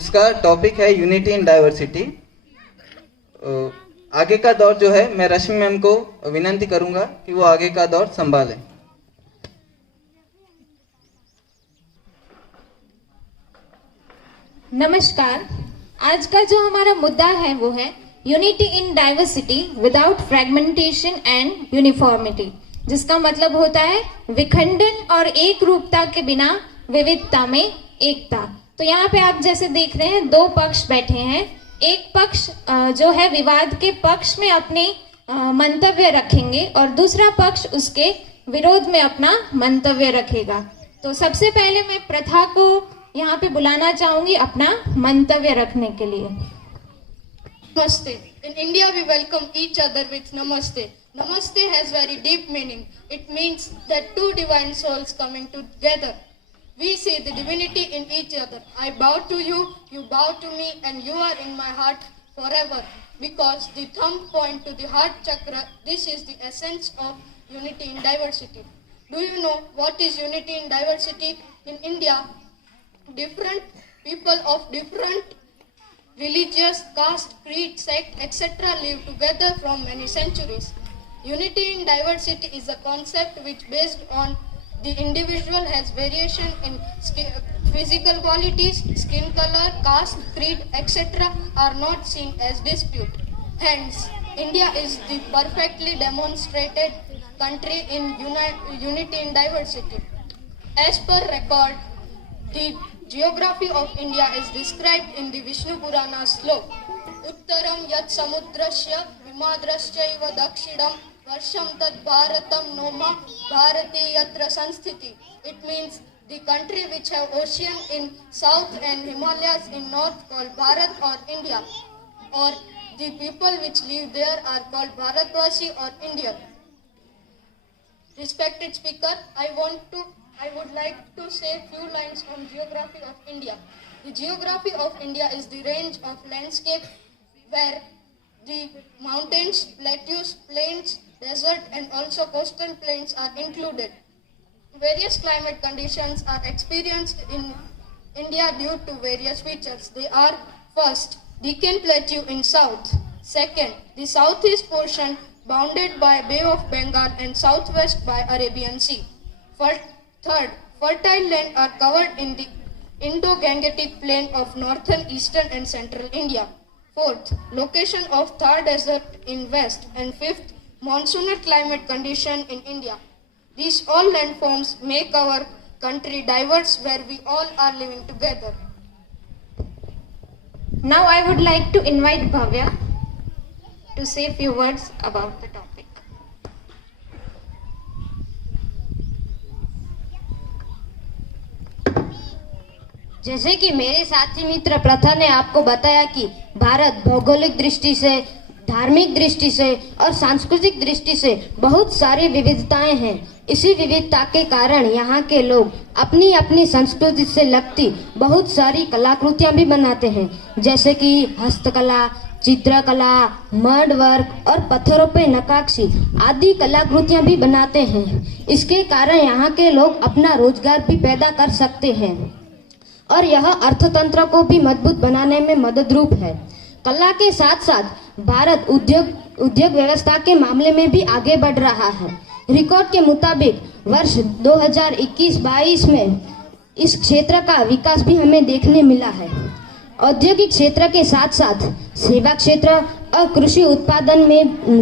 उसका टॉपिक है unity in diversity. आगे का दौर जो है मैं रश्मि मैम को विनंती करूंगा कि वो आगे का दौर संभालें। नमस्कार। आज का जो हमारा मुद्दा है वो है unity in diversity without fragmentation and uniformity, जिसका मतलब होता है विखंडन और एक रूपता के बिना विविधता में एकता। तो यहाँ पे आप जैसे देख रहे हैं दो पक्ष बैठे हैं। एक पक्ष जो है विवाद के पक्ष में अपने मंतव्य रखेंगे और दूसरा पक्ष उसके विरोध में अपना मंतव्य रखेगा। तो सबसे पहले मैं प्रथा को यहाँ पे बुलाना चाहूंगी अपना मंतव्य रखने के लिए। Namaste. In India, we welcome each other with Namaste. Namaste has very deep meaning. It means that two divine souls coming together. We see the divinity in each other. I bow to you, you bow to me, and you are in my heart forever. Because the thumb point to the heart chakra, this is the essence of unity in diversity. Do you know what is unity in diversity? In India, different people of different religious, caste, creed, sect, etc. live together from many centuries. Unity in diversity is a concept which based on the individual has variation in physical qualities, skin color, caste, creed, etc. are not seen as dispute. Hence, India is the perfectly demonstrated country in unity in diversity. As per record, the geography of India is described in the Vishnu Purana slok. Uttaram yat samudrasya himadrasyaiva dakshinam varsham tad bharatam noma bharati yatra sanstiti. It means the country which have ocean in south and Himalayas in north called Bharat or India, or the people which live there are called Bharatvasi or Indian. Respected speaker, I would like to say few lines on geography of India. The geography of India is the range of landscape where the mountains, plateaus, plains, desert and also coastal plains are included. Various climate conditions are experienced in India due to various features. They are: first, Deccan Plateau in south; second, the southeast portion bounded by Bay of Bengal and southwest by Arabian Sea; third, fertile land are covered in the Indo-Gangetic plain of northern, eastern and central India; fourth, location of Thar Desert in west; and fifth, monsoonal climate condition in India. These all landforms make our country diverse where we all are living together. Now I would like to invite Bhavya to say a few words about the topic. जैसे कि मेरे साथी मित्र प्रथा ने आपको बताया कि भारत भौगोलिक दृष्टि से, धार्मिक दृष्टि से और सांस्कृतिक दृष्टि से बहुत सारी विविधताएं हैं। इसी विविधता के कारण यहाँ के लोग अपनी अपनी संस्कृति से लगती बहुत सारी कलाकृतियां भी बनाते हैं, जैसे कि हस्तकला, चित्रकला, मड वर्क और पत्थरों पे नक्काशी आदि कलाकृतियां भी बनाते हैं। इसके कारण यहाँ के लोग अपना रोजगार भी पैदा कर सकते हैं और यह अर्थतंत्र को भी मजबूत बनाने में मददरूप है। कला के साथ साथ भारत उद्योग व्यवस्था के मामले में भी आगे बढ़ रहा है। रिकॉर्ड के मुताबिक वर्ष 2021-22 में इस क्षेत्र का विकास भी हमें देखने मिला है। औद्योगिक क्षेत्र के साथ साथ सेवा क्षेत्र और कृषि उत्पादन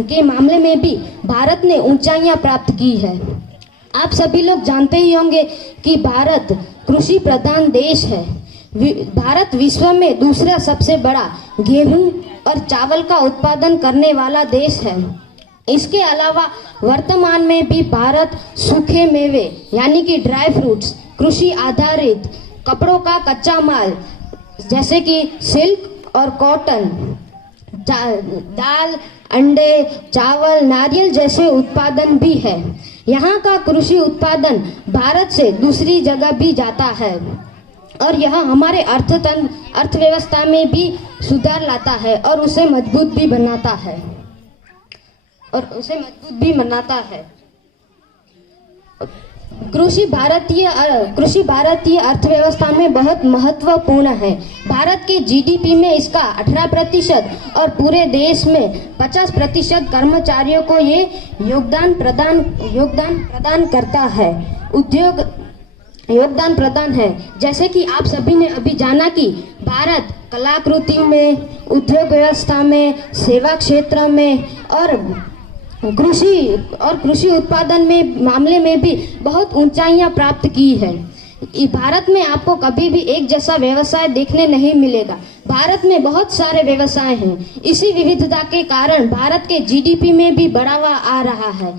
के मामले में भी भारत ने ऊंचाइयां प्राप्त की है। आप सभी लोग जानते ही होंगे कि भारत कृषि प्रधान देश है। भारत विश्व में दूसरा सबसे बड़ा गेहूं और चावल का उत्पादन करने वाला देश है। इसके अलावा वर्तमान में भी भारत सूखे मेवे यानी कि ड्राई फ्रूट्स, कृषि आधारित कपड़ों का कच्चा माल जैसे कि सिल्क और कॉटन, दाल, अंडे, चावल, नारियल जैसे उत्पादन भी है। यहाँ का कृषि उत्पादन भारत से दूसरी जगह भी जाता है और यह हमारे अर्थव्यवस्था में भी सुधार लाता है और उसे मजबूत भी बनाता है। कृषि भारतीय अर्थव्यवस्था में बहुत महत्वपूर्ण है। भारत के जीडीपी में इसका 18% और पूरे देश में 50% कर्मचारियों को ये योगदान प्रदान करता है। योगदान प्रदान है। जैसे कि आप सभी ने अभी जाना कि भारत कलाकृति में, उद्योग व्यवस्था में, सेवा क्षेत्र में और कृषि उत्पादन में मामले में भी बहुत ऊंचाइयां प्राप्त की है। भारत में आपको कभी भी एक जैसा व्यवसाय देखने नहीं मिलेगा। भारत में बहुत सारे व्यवसाय हैं। इसी विविधता के कारण भारत के जीडीपी में भी बढ़ावा आ रहा है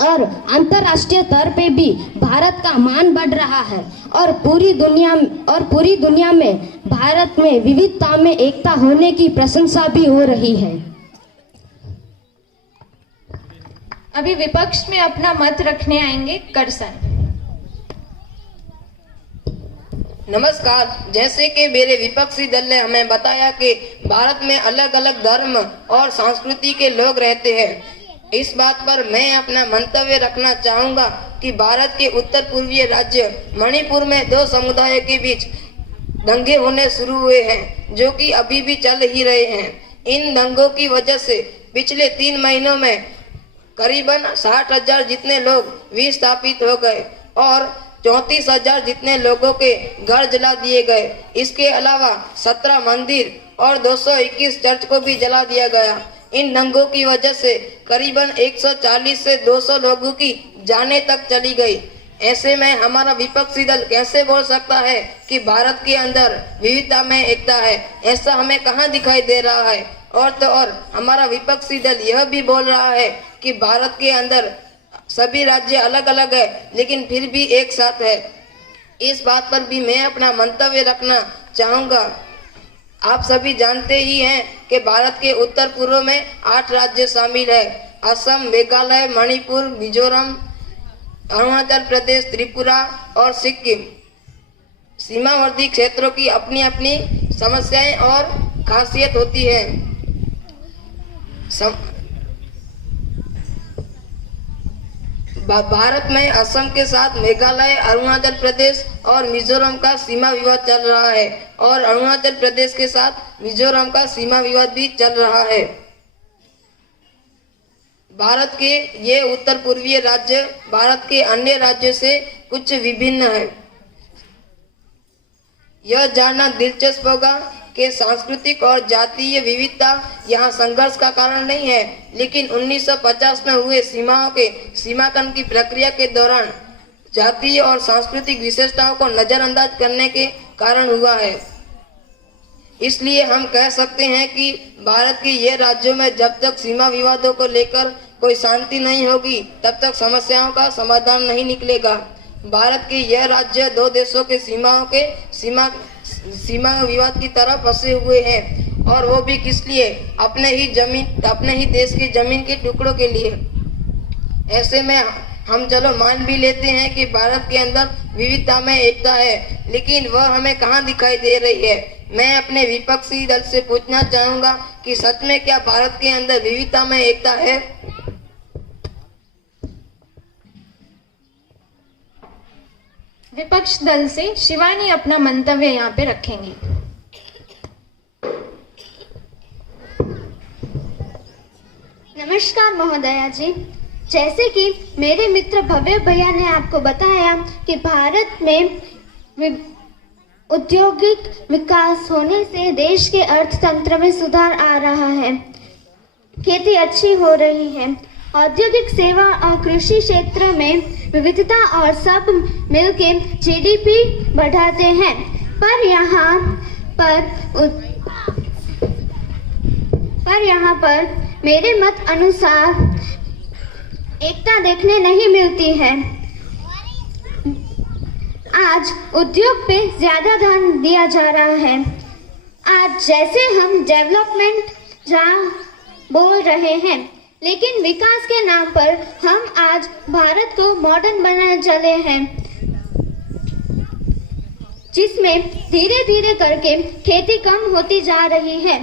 और अंतर्राष्ट्रीय स्तर पे भी भारत का मान बढ़ रहा है और पूरी दुनिया में भारत में विविधता में एकता होने की प्रशंसा भी हो रही है। अभी विपक्ष में अपना मत रखने आएंगे करसन। नमस्कार। जैसे कि मेरे विपक्षी दल ने हमें बताया कि भारत में अलग अलग धर्म और संस्कृति के लोग रहते हैं, इस बात पर मैं अपना मंतव्य रखना चाहूँगा कि भारत के उत्तर पूर्वीय राज्य मणिपुर में 2 समुदायों के बीच दंगे होने शुरू हुए हैं, जो कि अभी भी चल ही रहे हैं। इन दंगों की वजह से पिछले 3 महीनों में करीबन 60,000 जितने लोग विस्थापित हो गए और 34,000 जितने लोगों के घर जला दिए गए। इसके अलावा 17 मंदिर और 221 चर्च को भी जला दिया गया। इन दंगों की वजह से करीबन 140 से 200 लोगों की जानें तक चली गई। ऐसे में हमारा विपक्षी दल कैसे बोल सकता है कि भारत के अंदर विविधता में एकता है? ऐसा हमें कहाँ दिखाई दे रहा है? और तो और हमारा विपक्षी दल यह भी बोल रहा है कि भारत के अंदर सभी राज्य अलग अलग है लेकिन फिर भी एक साथ है। इस बात पर भी मैं अपना मंतव्य रखना चाहूँगा। आप सभी जानते ही हैं कि भारत के उत्तर पूर्व में 8 राज्य शामिल है। असम, मेघालय, मणिपुर, मिजोरम, अरुणाचल प्रदेश, त्रिपुरा और सिक्किम। सीमावर्ती क्षेत्रों की अपनी अपनी समस्याएं और खासियत होती है। भारत में असम के साथ मेघालय, अरुणाचल प्रदेश और मिजोरम का सीमा विवाद चल रहा है और अरुणाचल प्रदेश के साथ मिजोरम का सीमा विवाद भी चल रहा है। भारत के ये उत्तर पूर्वीय राज्य भारत के अन्य राज्यों से कुछ विभिन्न है। यह जानना दिलचस्प होगा कि सांस्कृतिक और जातीय विविधता यहाँ संघर्ष का कारण नहीं है, लेकिन 1950 में हुए सीमाओं के सीमाकरण की प्रक्रिया के दौरान जातीय और सांस्कृतिक विशेषताओं को नजरअंदाज करने के कारण हुआ है। इसलिए हम कह सकते हैं कि भारत के ये राज्यों में जब तक सीमा विवादों को लेकर कोई शांति नहीं होगी तब तक समस्याओं का समाधान नहीं निकलेगा। भारत के यह राज्य 2 देशों के सीमा विवाद की तरफ फंसे हुए हैं और वो भी किस लिए? अपने ही देश की जमीन के टुकड़ों के लिए। ऐसे में हम चलो मान भी लेते हैं कि भारत के अंदर विविधता में एकता है, लेकिन वह हमें कहाँ दिखाई दे रही है? मैं अपने विपक्षी दल से पूछना चाहूँगा कि सच में क्या भारत के अंदर विविधता में एकता है? विपक्ष दल से शिवानी अपना मंतव्य यहाँ पे रखेंगी। नमस्कार महोदया जी। जैसे कि मेरे मित्र भव्य भैया ने आपको बताया कि भारत में औद्योगिक विकास होने से देश के अर्थतंत्र में सुधार आ रहा है, खेती अच्छी हो रही है, औद्योगिक सेवा और कृषि क्षेत्र में विविधता और सब मिलके जीडीपी बढ़ाते हैं। पर यहाँ पर मेरे मत अनुसार एकता देखने नहीं मिलती है। आज उद्योग पे ज्यादा ध्यान दिया जा रहा है। आज जैसे हम डेवलपमेंट बोल रहे हैं, लेकिन विकास के नाम पर हम आज भारत को मॉडर्न बनाने चले हैं, जिसमें धीरे धीरे करके खेती कम होती जा रही है।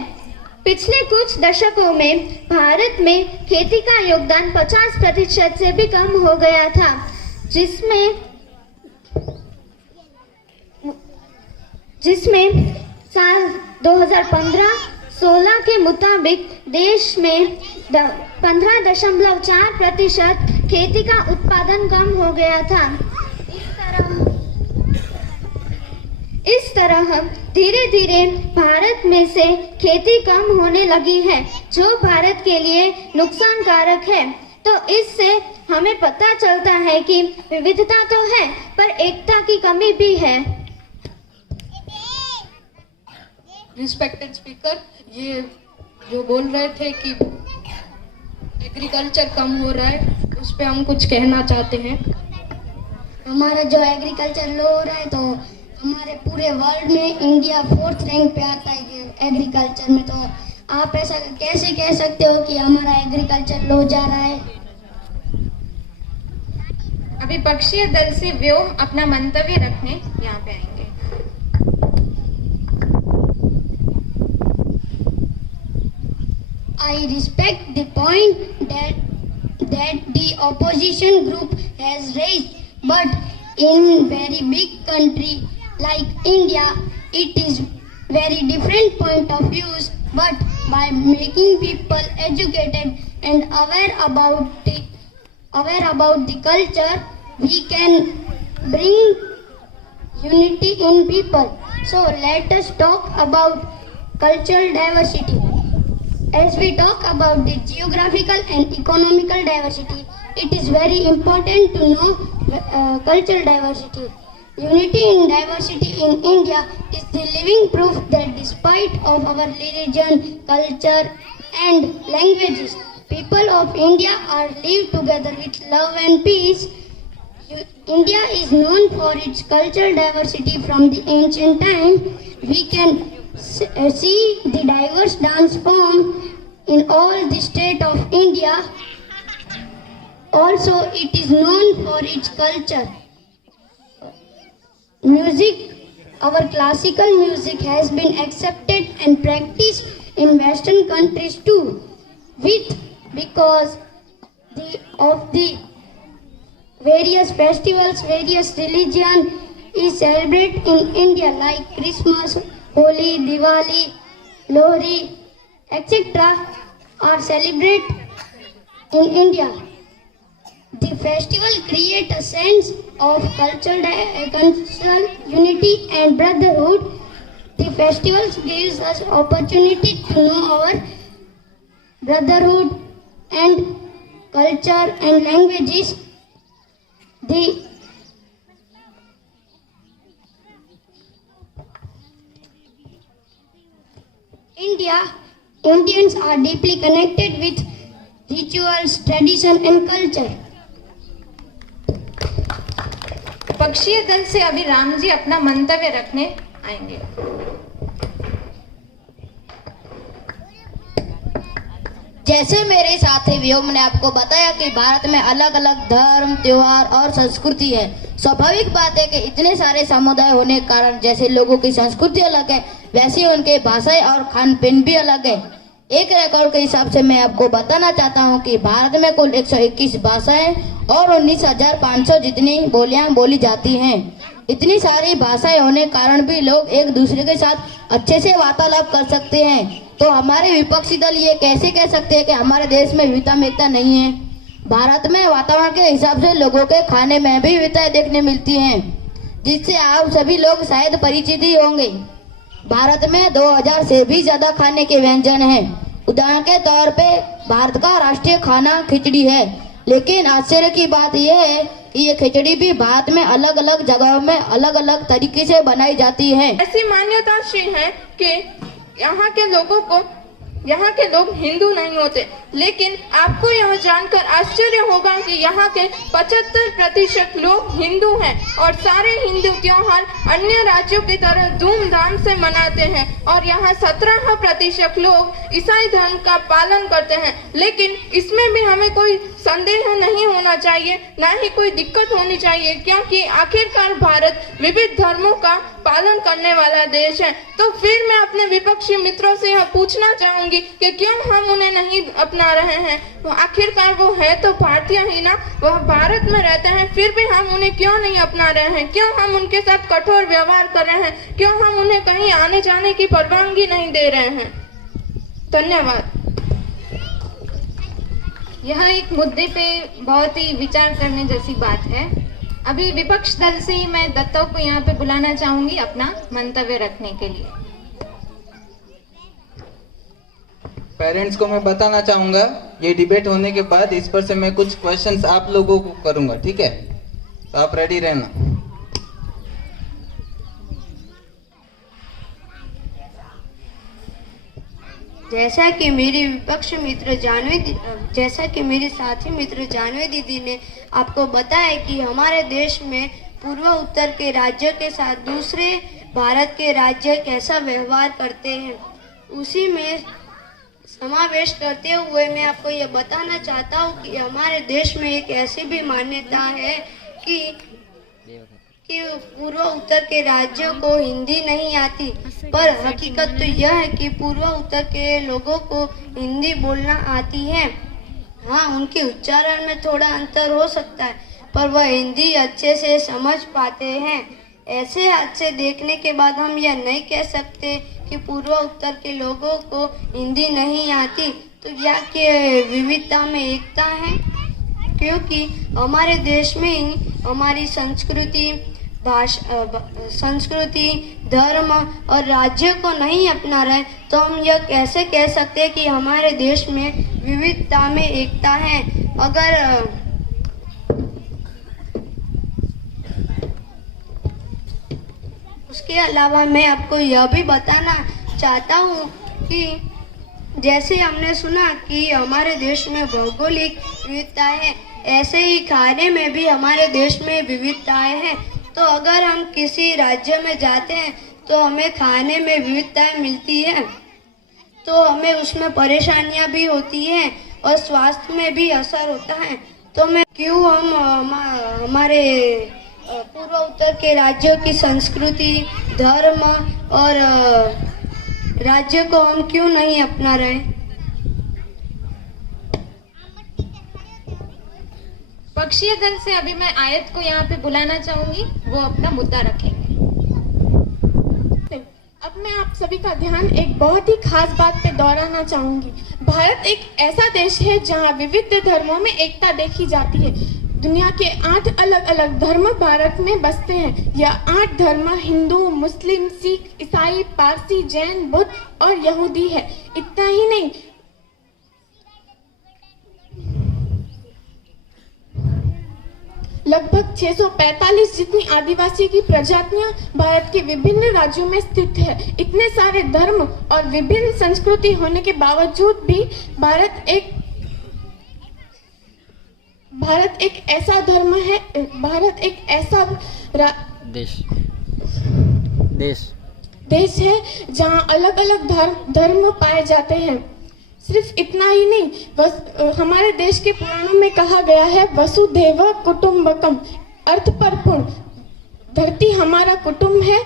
पिछले कुछ दशकों में भारत में खेती का योगदान 50% से भी कम हो गया था, जिसमें साल 2015-16 के मुताबिक देश में 15.4% खेती का उत्पादन कम हो गया था। इस तरह धीरे धीरे भारत में से खेती कम होने लगी है, जो भारत के लिए नुकसानकारक है। तो इससे हमें पता चलता है कि विविधता तो है, पर एकता की कमी भी है। रिस्पेक्टेड स्पीकर, ये जो बोल रहे थे कि एग्रीकल्चर कम हो रहा है, उस पे हम कुछ कहना चाहते हैं। हमारा जो एग्रीकल्चर लो हो रहा है, तो हमारे पूरे वर्ल्ड में इंडिया 4th रैंक पे आता है एग्रीकल्चर में। तो आप ऐसा कैसे कह सकते हो कि हमारा एग्रीकल्चर लो जा रहा है? अभी पक्षीय दल से व्योम अपना मंतव्य रखने यहाँ पे आएंगे। I respect the point that the opposition group has raised, but in very big country like India, it is very different point of views. But by making people educated and aware about the culture, we can bring unity in people. So let us talk about cultural diversity. As we talk about the geographical and economical diversity, it is very important to know cultural diversity. Unity in diversity in India is the living proof that despite of our religion, culture and languages, people of India are live together with love and peace. India is known for its cultural diversity from the ancient time. We can see the diverse dance form in all the state of India. Also, it is known for its culture. Music, our classical music has been accepted and practiced in Western countries too. Because of the various festivals, various religion is celebrated in India like Christmas, Holi, Diwali, Lohri, etc. are celebrated in India. The festival create a sense of cultural unity and brotherhood. The festivals gives us opportunity to know our brotherhood and culture and languages. Indians are deeply connected with rituals, tradition and culture. पक्षीय दल से अभी राम जी अपना मंतव्य रखने आएंगे। जैसे मेरे साथी व्योम ने आपको बताया कि भारत में अलग अलग धर्म, त्योहार और संस्कृति है। स्वाभाविक बात है कि इतने सारे समुदाय होने के कारण जैसे लोगों की संस्कृति अलग है, वैसे उनके भाषाएं और खान पीन भी अलग है। एक रिकॉर्ड के हिसाब से मैं आपको बताना चाहता हूं कि भारत में कुल 121 भाषाएं और 19,500 जितनी बोलियां बोली जाती हैं। इतनी सारी भाषाएं होने के कारण भी लोग एक दूसरे के साथ अच्छे से वार्तालाप कर सकते हैं। तो हमारे विपक्षी दल ये कैसे कह सकते हैं कि हमारे देश में विविधता में एकता नहीं है? भारत में वातावरण के हिसाब से लोगों के खाने में भी विविधताएं देखने मिलती हैं, जिससे आप सभी लोग शायद परिचित ही होंगे। भारत में 2000 से भी ज्यादा खाने के व्यंजन हैं। उदाहरण के तौर पे भारत का राष्ट्रीय खाना खिचड़ी है, लेकिन आश्चर्य की बात यह है कि ये खिचड़ी भी भारत में अलग अलग जगहों में अलग अलग तरीके से बनाई जाती है। ऐसी मान्यता है कि यहाँ के लोग हिंदू नहीं होते, लेकिन आपको यह जानकर आश्चर्य होगा कि यहाँ के 75% लोग हिंदू हैं और सारे हिंदू त्योहार अन्य राज्यों की तरह धूमधाम से मनाते हैं। और यहाँ 17% लोग ईसाई धर्म का पालन करते हैं, लेकिन इसमें भी हमें कोई संदेह नहीं होना चाहिए, ना ही कोई दिक्कत होनी चाहिए, क्योंकि आखिरकार भारत विविध धर्मों का पालन करने वाला देश है। तो फिर मैं अपने विपक्षी मित्रों से यह पूछना चाहूंगी कि क्यों हम उन्हें नहीं अपना रहे हैं। तो आखिरकार वो है तो भारतीय ही ना, वह भारत में रहते हैं, फिर भी हम उन्हें क्यों नहीं अपना रहे हैं? क्यों हम उनके साथ कठोर व्यवहार कर रहे हैं? क्यों हम उन्हें कहीं आने जाने की परवानगी नहीं दे रहे हैं? धन्यवाद। यह एक मुद्दे पे बहुत ही विचार करने जैसी बात है। अभी विपक्ष दल से ही मैं दत्ता को यहाँ पे बुलाना चाहूंगी अपना मंतव्य रखने के लिए। पेरेंट्स को मैं बताना चाहूंगा, ये डिबेट होने के बाद इस पर से मैं कुछ क्वेश्चंस आप लोगों को करूंगा, ठीक है? तो आप रेडी रहना। जैसा कि मेरी विपक्ष मित्र जैसा कि मेरी साथी मित्र जानवी दीदी ने आपको बताया कि हमारे देश में पूर्व उत्तर के राज्य के साथ दूसरे भारत के राज्य कैसा व्यवहार करते हैं, उसी में समावेश करते हुए मैं आपको ये बताना चाहता हूँ कि हमारे देश में एक ऐसी भी मान्यता है कि पूर्व उत्तर के राज्यों को हिंदी नहीं आती, पर हकीकत तो यह है कि पूर्व उत्तर के लोगों को हिंदी बोलना आती है। हाँ, उनके उच्चारण में थोड़ा अंतर हो सकता है, पर वह हिंदी अच्छे से समझ पाते हैं। ऐसे हादसे देखने के बाद हम यह नहीं कह सकते कि पूर्व उत्तर के लोगों को हिंदी नहीं आती। तो यह कि विविधता में एकता है, क्योंकि हमारे देश में ही हमारी संस्कृति, धर्म और राज्य को नहीं अपना रहे, तो हम यह कैसे कह सकते हैं कि हमारे देश में विविधता में एकता है? अगर उसके अलावा मैं आपको यह भी बताना चाहता हूँ कि जैसे हमने सुना कि हमारे देश में भौगोलिक विविधता है, ऐसे ही खाने में भी हमारे देश में विविधताएं हैं। तो अगर हम किसी राज्य में जाते हैं तो हमें खाने में विविधताएं मिलती है, तो हमें उसमें परेशानियां भी होती हैं और स्वास्थ्य में भी असर होता है। तो मैं क्यों हम हमारे पूर्व उत्तर के राज्यों की संस्कृति, धर्म और राज्य को हम क्यों नहीं अपना रहे? पक्षीय दल से अभी मैं आयत को यहाँ पे बुलाना चाहूंगी, वो अपना मुद्दा रखेंगे। अब मैं आप सभी का ध्यान एक बहुत ही खास बात पे दोहराना चाहूंगी। भारत एक ऐसा देश है जहाँ विविध धर्मों में एकता देखी जाती है। दुनिया के 8 अलग अलग धर्म भारत में बसते हैं। यह 8 धर्म हिंदू, मुस्लिम, सिख, ईसाई, पारसी, जैन, बुद्ध और यहूदी है। इतना ही नहीं, लगभग 645 जितनी आदिवासी की प्रजातियां भारत के विभिन्न राज्यों में स्थित है। इतने सारे धर्म और विभिन्न संस्कृति होने के बावजूद भी भारत एक ऐसा धर्म है, भारत एक ऐसा देश है जहां अलग अलग धर्म पाए जाते हैं। सिर्फ इतना ही नहीं, हमारे देश के पुराणों में कहा गया है वसुधैव कुटुंबकम, अर्थ पर पूर्ण। धरती हमारा कुटुंब है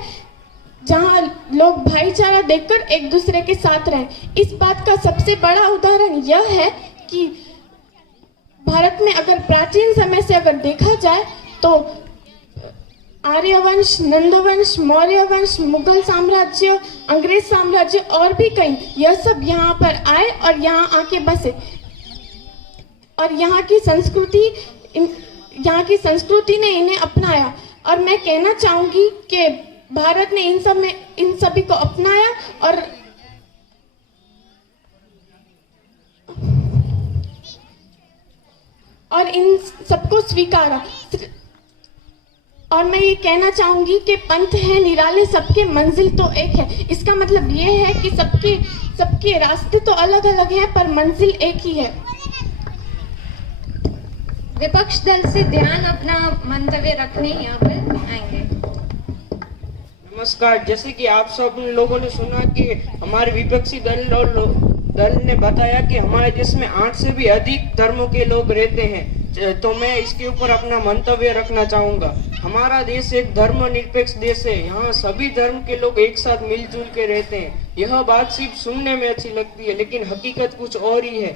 जहाँ लोग भाईचारा देखकर एक दूसरे के साथ रहें। इस बात का सबसे बड़ा उदाहरण यह है कि भारत में अगर प्राचीन समय से अगर देखा जाए तो आर्यवंश, नंदवंश, मौर्य वंश, मुगल साम्राज्य, अंग्रेज साम्राज्य और भी कई, यह सब यहाँ पर आए और यहाँ आके बसे और यहाँ की संस्कृति ने इन्हें अपनाया। और मैं कहना चाहूंगी कि भारत ने इन सभी को अपनाया और इन सबको स्वीकारा। और मैं ये कहना चाहूंगी कि पंथ है निराले, सबके मंजिल तो एक है। इसका मतलब ये है कि सबके रास्ते तो अलग अलग हैं, पर मंजिल एक ही है। विपक्ष दल से ध्यान अपना मंतव्य रखने यहाँ पर आएंगे। नमस्कार। जैसे कि आप सब लोगों ने सुना कि हमारे विपक्षी दल और दल ने बताया कि हमारे देश में 8 से भी अधिक धर्मों के लोग रहते हैं, तो मैं इसके ऊपर अपना मंतव्य रखना चाहूँगा। हमारा देश एक धर्मनिरपेक्ष देश है। यहाँ सभी धर्म के लोग एक साथ मिलजुल के रहते हैं। यह बात सिर्फ सुनने में अच्छी लगती है, लेकिन हकीकत कुछ और ही है।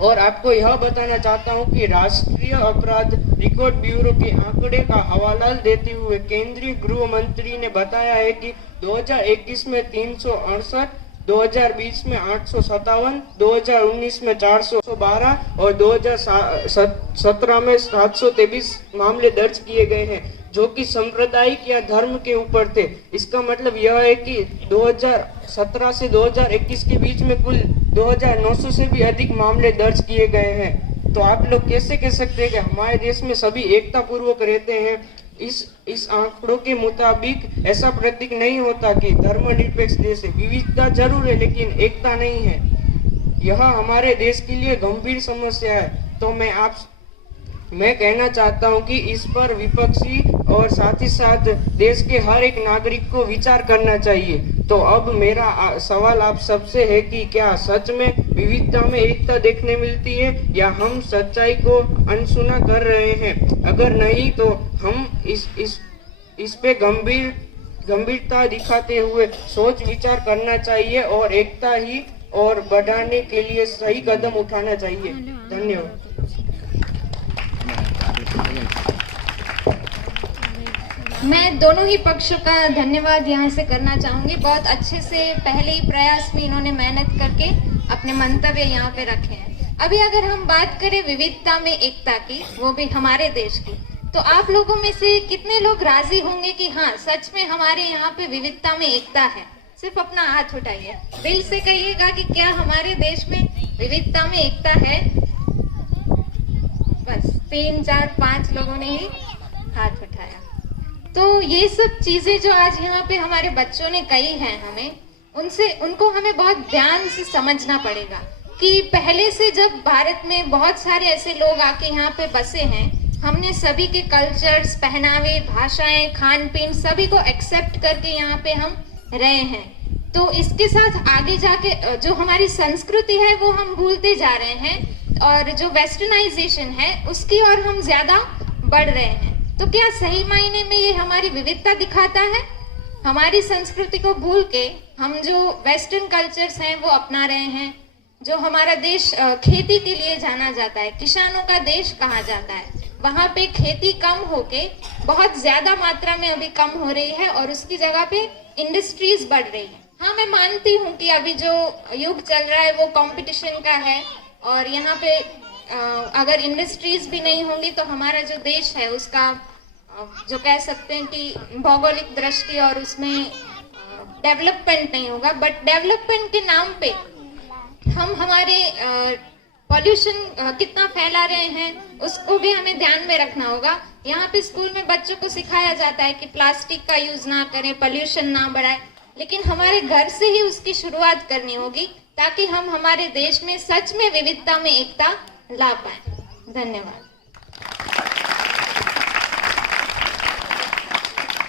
और आपको यह बताना चाहता हूँ कि राष्ट्रीय अपराध रिकॉर्ड ब्यूरो के आंकड़े का हवाला देते हुए केंद्रीय गृह मंत्री ने बताया है कि 2021 में 368, 2020 में 857, 2019 में 412 और 2017 में 723 मामले दर्ज किए गए हैं, जो कि सांप्रदायिक या धर्म के ऊपर थे। इसका मतलब यह है कि 2017 से 2021 के बीच में कुल 2900 से भी अधिक मामले दर्ज किए गए हैं। तो आप लोग कैसे कह सकते हैं कि हमारे देश में सभी एकता पूर्वक रहते हैं? इस आंकड़ों के मुताबिक ऐसा प्रतीक नहीं होता कि धर्मनिरपेक्ष देश है। विविधता जरूर है, लेकिन एकता नहीं है। यह हमारे देश के लिए गंभीर समस्या है। तो मैं कहना चाहता हूं कि इस पर विपक्षी और साथ ही साथ देश के हर एक नागरिक को विचार करना चाहिए। तो अब मेरा सवाल आप सबसे है कि क्या सच में विविधता में एकता देखने मिलती है, या हम सच्चाई को अनसुना कर रहे हैं? अगर नहीं तो हम इस पे गंभीरता दिखाते हुए सोच विचार करना चाहिए और एकता ही और बढ़ाने के लिए सही कदम उठाना चाहिए। धन्यवाद। मैं दोनों ही पक्षों का धन्यवाद यहाँ से करना चाहूँगी। बहुत अच्छे से पहले ही प्रयास में इन्होंने मेहनत करके अपने मंतव्य यहाँ पे रखे हैं। अभी अगर हम बात करें विविधता में एकता की, वो भी हमारे देश की, तो आप लोगों में से कितने लोग राजी होंगे कि हाँ सच में हमारे यहाँ पे विविधता में एकता है? सिर्फ अपना हाथ उठाइए, दिल से कहिएगा कि क्या हमारे देश में विविधता में एकता है। बस 3, 4, 5 लोगों ने ही हाथ उठाया। तो ये सब चीजें जो आज यहाँ पे हमारे बच्चों ने कही हैं, उनको हमें बहुत ध्यान से समझना पड़ेगा कि पहले से जब भारत में बहुत सारे ऐसे लोग आके यहाँ पे बसे हैं, हमने सभी के कल्चर्स, पहनावे, भाषाएं, खान पीन सभी को एक्सेप्ट करके यहाँ पे हम रहे हैं। तो इसके साथ आगे जाके जो हमारी संस्कृति है वो हम भूलते जा रहे हैं, और जो वेस्टर्नाइजेशन है उसकी ओर हम ज्यादा बढ़ रहे हैं। तो क्या सही मायने में ये हमारी विविधता दिखाता है? हमारी संस्कृति को भूल के हम जो वेस्टर्न कल्चर्स हैं वो अपना रहे हैं। जो हमारा देश खेती के लिए जाना जाता है, किसानों का देश कहा जाता है, वहाँ पे खेती कम होके बहुत ज्यादा मात्रा में अभी कम हो रही है और उसकी जगह पे इंडस्ट्रीज बढ़ रही है। हाँ, मैं मानती हूँ कि अभी जो युग चल रहा है वो कंपटीशन का है, और यहाँ पे अगर इंडस्ट्रीज भी नहीं होंगी तो हमारा जो देश है उसका जो कह सकते हैं कि भौगोलिक दृष्टि और उसमें डेवलपमेंट नहीं होगा। बट डेवलपमेंट के नाम पे हम हमारे पॉल्यूशन कितना फैला रहे हैं उसको भी हमें ध्यान में रखना होगा। यहाँ पे स्कूल में बच्चों को सिखाया जाता है कि प्लास्टिक का यूज ना करें, पॉल्यूशन ना बढ़ाए, लेकिन हमारे घर से ही उसकी शुरुआत करनी होगी ताकि हम हमारे देश में सच में विविधता में एकता ला पाए। धन्यवाद।